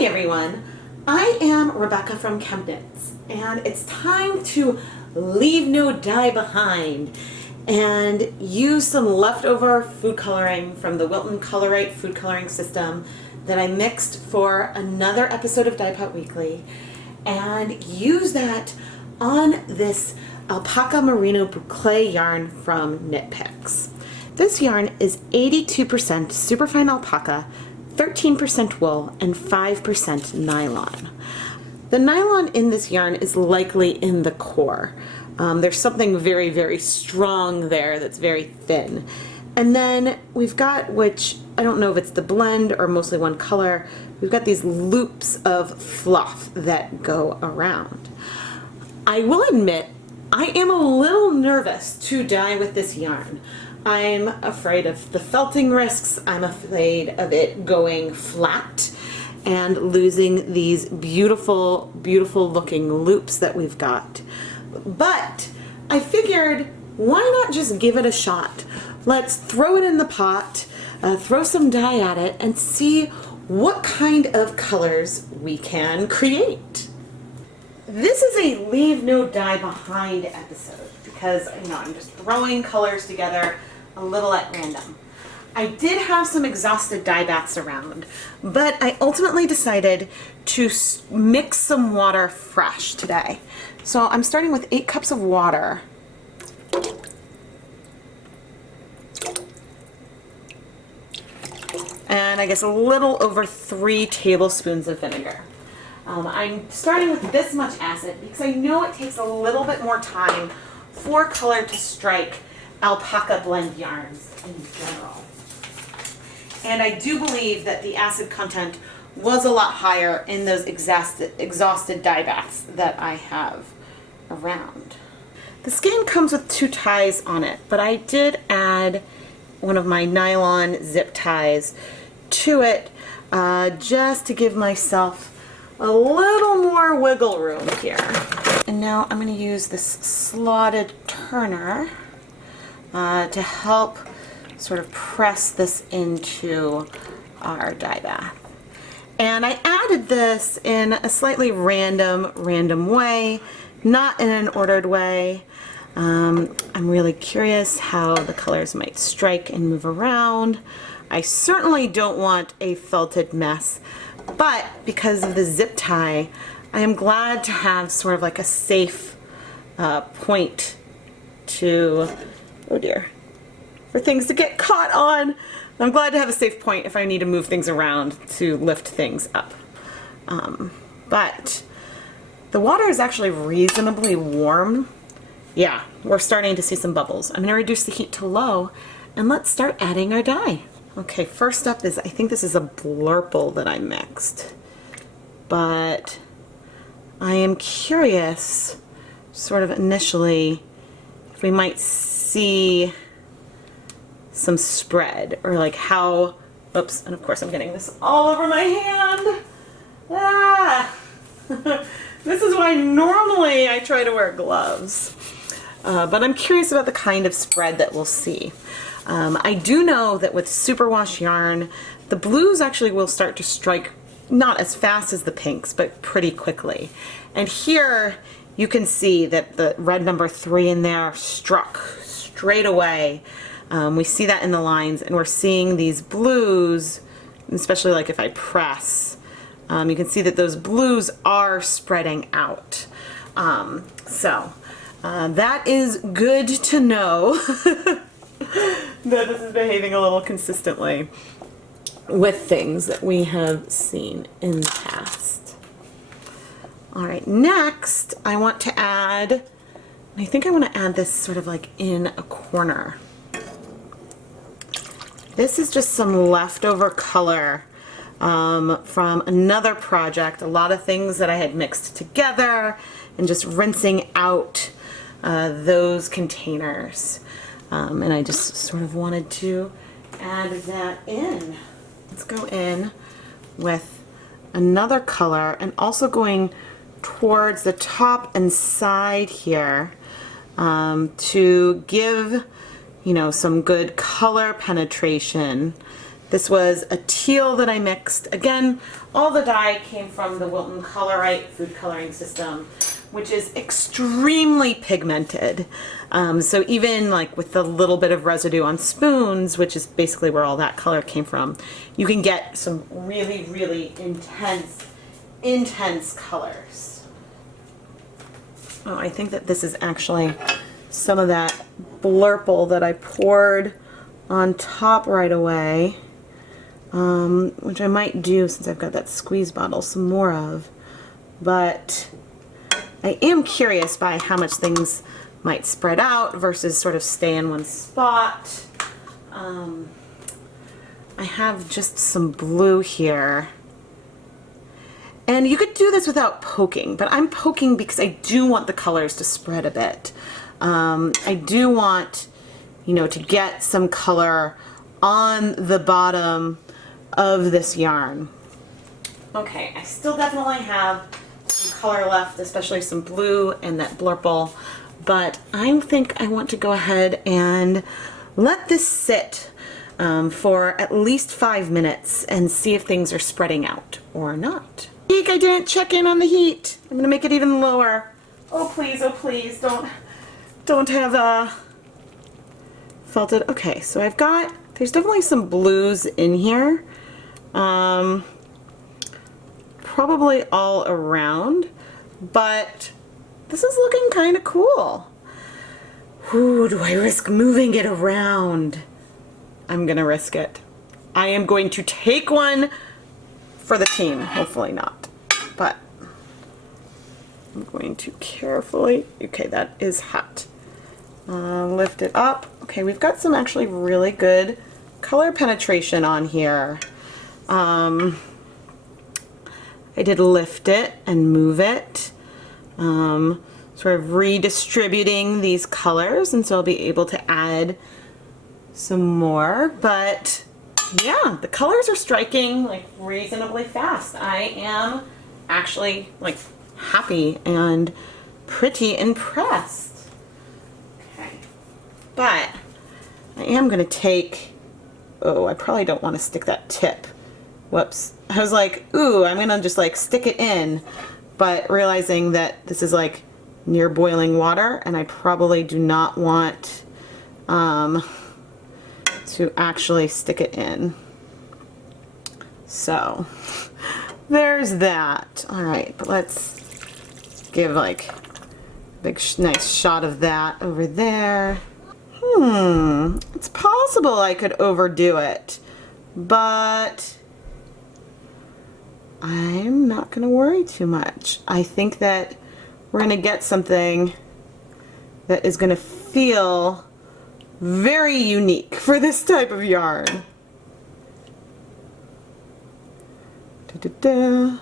Hi everyone, I am Rebecca from ChemKnits, and it's time to leave no dye behind and use some leftover food coloring from the Wilton Colorite food coloring system that I mixed for another episode of Dye Pot Weekly, and use that on this Alpaca Merino Boucle yarn from Knit Picks. This yarn is 82% superfine alpaca, 13% wool, and 5% nylon. The nylon in this yarn is likely in the core. There's something very, very strong there that's very thin. And then we've got, which I don't know if it's the blend or mostly one color, we've got these loops of fluff that go around. I will admit, I am a little nervous to dye with this yarn. I'm afraid of the felting risks. I'm afraid of it going flat and losing these beautiful, beautiful looking loops that we've got. But I figured, why not just give it a shot? Let's throw it in the pot, throw some dye at it, and see what kind of colors we can create. This is a leave no dye behind episode because, I'm just throwing colors together a little at random. I did have some exhausted dye baths around, but I ultimately decided to mix some water fresh today. So I'm starting with 8 cups of water. And I guess a little over 3 tablespoons of vinegar. I'm starting with this much acid because I know it takes a little bit more time for color to strike alpaca blend yarns in general. And I do believe that the acid content was a lot higher in those exhausted dye baths that I have around. The skein comes with 2 ties on it, but I did add one of my nylon zip ties to it just to give myself a little more wiggle room here. And now I'm going to use this slotted turner to help sort of press this into our dye bath. And I added this in a slightly random way, not in an ordered way. I'm really curious how the colors might strike and move around. I certainly don't want a felted mess, but because of the zip tie, I am glad to have sort of like a safe point to, oh dear, for things to get caught on. I'm glad to have a safe point if I need to move things around to lift things up. But the water is actually reasonably warm. Yeah, we're starting to see some bubbles. I'm going to reduce the heat to low and let's start adding our dye. Okay, first up is, I think this is a blurple that I mixed, but I am curious sort of initially if we might see some spread, or like how, oops, and of course I'm getting this all over my hand. Ah! This is why normally I try to wear gloves. But I'm curious about the kind of spread that we'll see. I do know that with superwash yarn, the blues actually will start to strike not as fast as the pinks, but pretty quickly. And here you can see that the red number 3 in there struck straight away. We see that in the lines, and we're seeing these blues, especially like if I press, you can see that those blues are spreading out. That is good to know that this is behaving a little consistently with things that we have seen in the past. All right, next I want to add, I think I want to add this sort of like in a corner. This is just some leftover color from another project, a lot of things that I had mixed together and just rinsing out those containers. And I just sort of wanted to add that in. Let's go in with another color and also going towards the top and side here to give, some good color penetration This was a teal that I mixed. Again, all the dye came from the Wilton Colorite food coloring system, which is extremely pigmented. So even like with the little bit of residue on spoons, which is basically where all that color came from, you can get some really, really intense colors. Oh, I think that this is actually some of that blurple that I poured on top right away, which I might do since I've got that squeeze bottle some more of. But I am curious by how much things might spread out versus sort of stay in one spot. I have just some blue here. And you could do this without poking, but I'm poking because I do want the colors to spread a bit. I do want, you know, to get some color on the bottom of this yarn. Okay, I still definitely have some color left, especially some blue and that blurple, but I think I want to go ahead and let this sit for at least 5 minutes and see if things are spreading out or not. Eek, I didn't check in on the heat. I'm gonna make it even lower. Oh please, don't have felted. Okay, so I've got, there's definitely some blues in here. Probably all around, but this is looking kind of cool. Ooh, do I risk moving it around? I'm gonna risk it. I am going to take one for the team. Hopefully not, but I'm going to carefully, okay, that is hot. Lift it up. Okay, we've got some actually really good color penetration on here. I did lift it and move it, sort of redistributing these colors, and so I'll be able to add some more, but yeah, the colors are striking like reasonably fast. I am actually like happy and pretty impressed. Okay, but I am gonna take, oh, I probably don't want to stick that tip. Whoops. I was like, ooh, I'm gonna just like stick it in, but realizing that this is like near boiling water and I probably do not want to actually stick it in. So there's that. All right, but let's give like a big nice shot of that over there. It's possible I could overdo it, but I'm not going to worry too much. I think that we're going to get something that is going to feel very unique for this type of yarn. Da-da-da.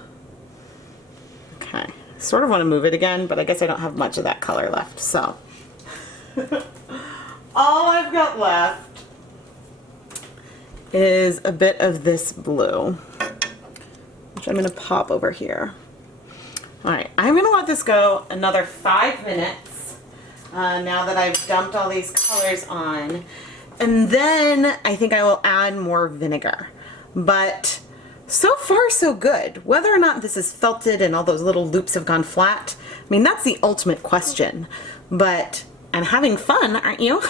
Okay, sort of want to move it again, but I guess I don't have much of that color left, so. All I've got left is a bit of this blue, which I'm going to pop over here. Alright, I'm going to let this go another 5 minutes now that I've dumped all these colors on, and then I think I will add more vinegar. But so far so good. Whether or not this is felted and all those little loops have gone flat, I mean, that's the ultimate question, but I'm having fun, aren't you?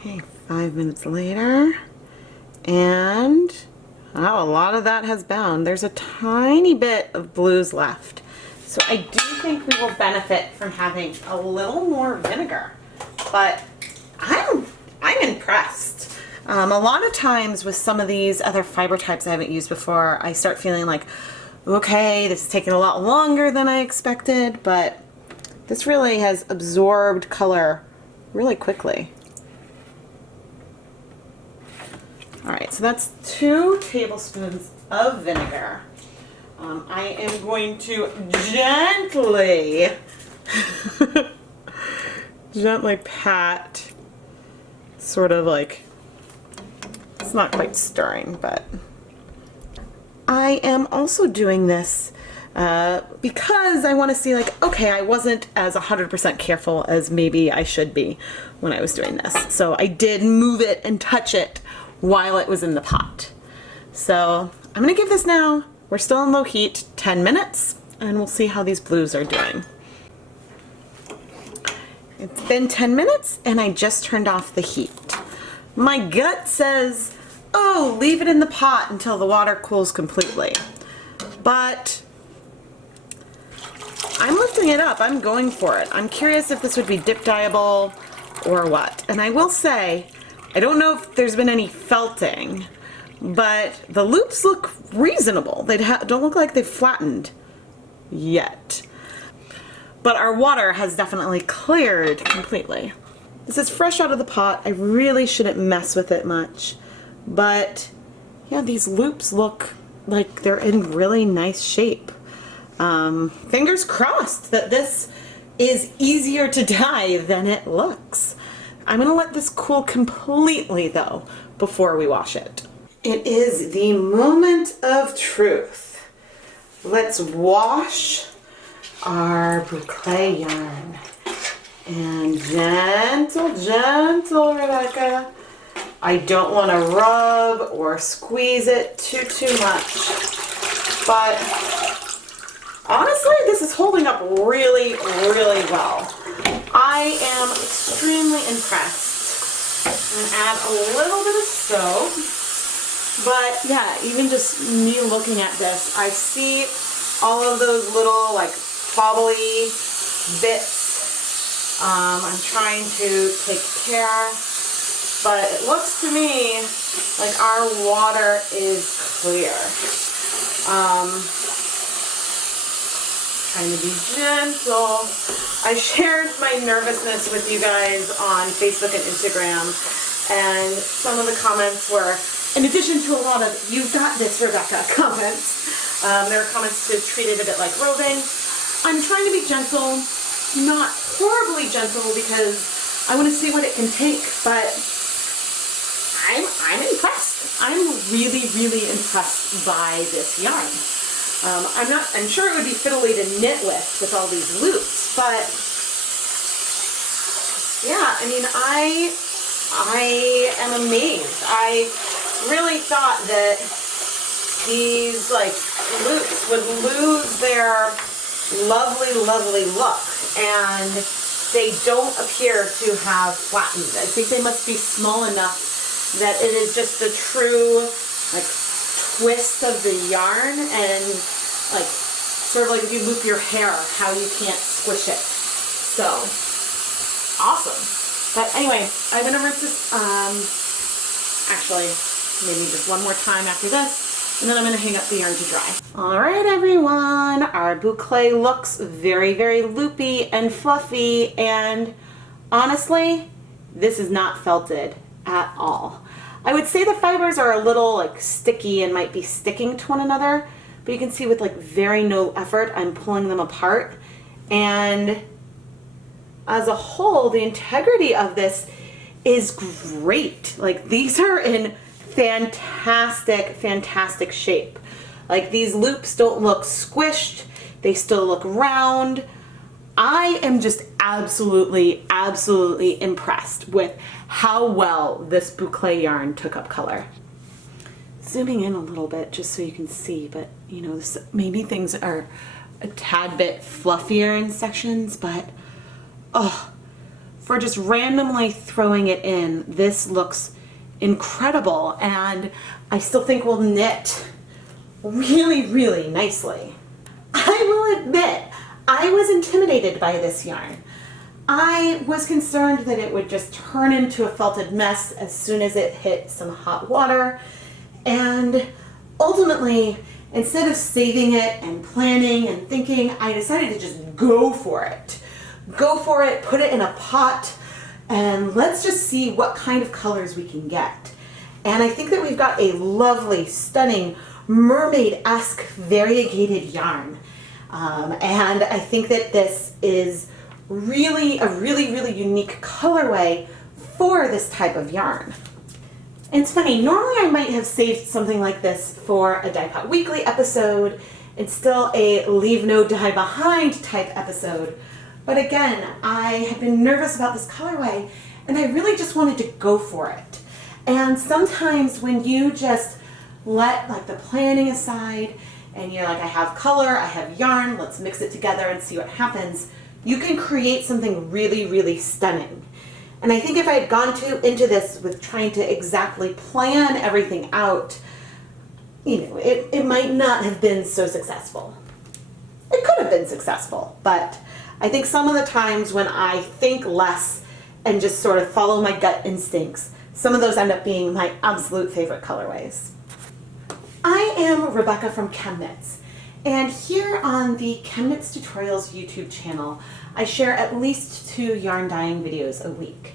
Okay, 5 minutes later, and oh, a lot of that has bound. There's a tiny bit of blues left. So I do think we will benefit from having a little more vinegar, but I'm impressed. A lot of times with some of these other fiber types I haven't used before, I start feeling like, okay, this is taking a lot longer than I expected, but this really has absorbed color really quickly. All right, so that's 2 tablespoons of vinegar. I am going to gently pat, sort of like, it's not quite stirring, but I am also doing this because I want to see like, okay, I wasn't as 100% careful as maybe I should be when I was doing this. So I did move it and touch it while it was in the pot. So I'm gonna give this now, we're still on low heat, 10 minutes, and we'll see how these blues are doing. It's been 10 minutes and I just turned off the heat. My gut says, oh, leave it in the pot until the water cools completely. But I'm lifting it up, I'm going for it. I'm curious if this would be dip dyeable or what. And I will say, I don't know if there's been any felting, but the loops look reasonable. They don't look like they've flattened yet. But our water has definitely cleared completely. This is fresh out of the pot. I really shouldn't mess with it much. But yeah, these loops look like they're in really nice shape. Fingers crossed that this is easier to dye than it looks. I'm gonna let this cool completely though before we wash it. It is the moment of truth. Let's wash our boucle yarn. And gentle, gentle, Rebecca. I don't want to rub or squeeze it too much. But honestly, this is holding up really, really well. I am extremely impressed. I'm gonna add a little bit of soap. But yeah, even just me looking at this, I see all of those little like bobbly bits. I'm trying to take care, but it looks to me like our water is clear. Trying to be gentle. I shared my nervousness with you guys on Facebook and Instagram, and some of the comments were, in addition to a lot of "you got this, Rebecca" comments, there were comments to treat it a bit like roving. I'm trying to be gentle, not horribly gentle, because I want to see what it can take, but I'm impressed. I'm really, really impressed by this yarn. I'm sure it would be fiddly to knit with all these loops, but yeah, I mean, I am amazed. I really thought that these like loops would lose their lovely, lovely look, and they don't appear to have flattened. I think they must be small enough that it is just a true like twist of the yarn, and like sort of like if you loop your hair, how you can't squish it. So awesome. But anyway, I'm gonna rinse this actually maybe just one more time after this, and then I'm gonna hang up the yarn to dry. All right, everyone, our boucle looks very, very loopy and fluffy, and honestly, this is not felted at all. I would say the fibers are a little like sticky and might be sticking to one another, but you can see with like very no effort, I'm pulling them apart, and as a whole, the integrity of this is great. Like these are in fantastic, fantastic shape. Like these loops don't look squished, they still look round. I am just absolutely, absolutely impressed with how well this boucle yarn took up color. Zooming in a little bit just so you can see, but you know, maybe things are a tad bit fluffier in sections, but oh, for just randomly throwing it in, this looks incredible, and I still think we'll knit really, really nicely. I will admit, I was intimidated by this yarn. I was concerned that it would just turn into a felted mess as soon as it hit some hot water, and ultimately, instead of saving it and planning and thinking, I decided to just go for it. Go for it, put it in a pot, and let's just see what kind of colors we can get. And I think that we've got a lovely, stunning, mermaid-esque variegated yarn. And I think that this is really a really, really unique colorway for this type of yarn. And it's funny, normally I might have saved something like this for a Dye Pot Weekly episode. It's still a leave no dye behind type episode. But again, I had been nervous about this colorway, and I really just wanted to go for it. And sometimes when you just let like the planning aside and you're like, I have color, I have yarn, let's mix it together and see what happens, you can create something really, really stunning. And I think if I had gone into this with trying to exactly plan everything out, it might not have been so successful. It could have been successful, but I think some of the times when I think less and just sort of follow my gut instincts, some of those end up being my absolute favorite colorways. I am Rebecca from ChemKnits, and here on the ChemKnits Tutorials YouTube channel, I share at least 2 yarn dyeing videos a week.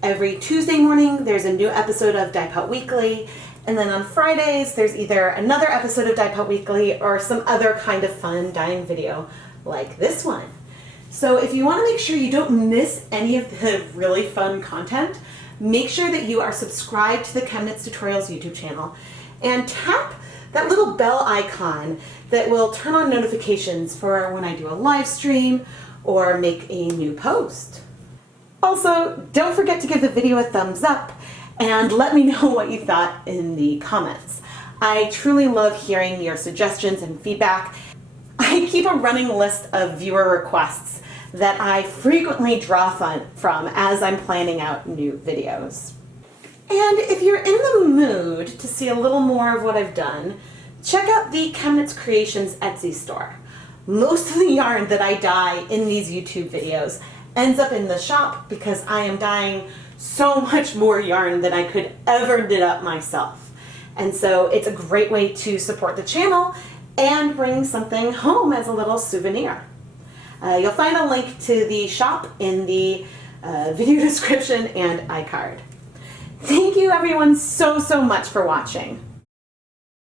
Every Tuesday morning, there's a new episode of Dye Pot Weekly, and then on Fridays, there's either another episode of Dye Pot Weekly or some other kind of fun dyeing video like this one. So if you want to make sure you don't miss any of the really fun content, make sure that you are subscribed to the ChemKnits Tutorials YouTube channel and tap that little bell icon that will turn on notifications for when I do a live stream or make a new post. Also, don't forget to give the video a thumbs up and let me know what you thought in the comments. I truly love hearing your suggestions and feedback. I keep a running list of viewer requests that I frequently draw from as I'm planning out new videos. And if you're in the mood to see a little more of what I've done, check out the ChemKnits Creations Etsy store. Most of the yarn that I dye in these YouTube videos ends up in the shop because I am dyeing so much more yarn than I could ever knit up myself. And so it's a great way to support the channel and bring something home as a little souvenir. You'll find a link to the shop in the video description and iCard. Thank you everyone so much for watching.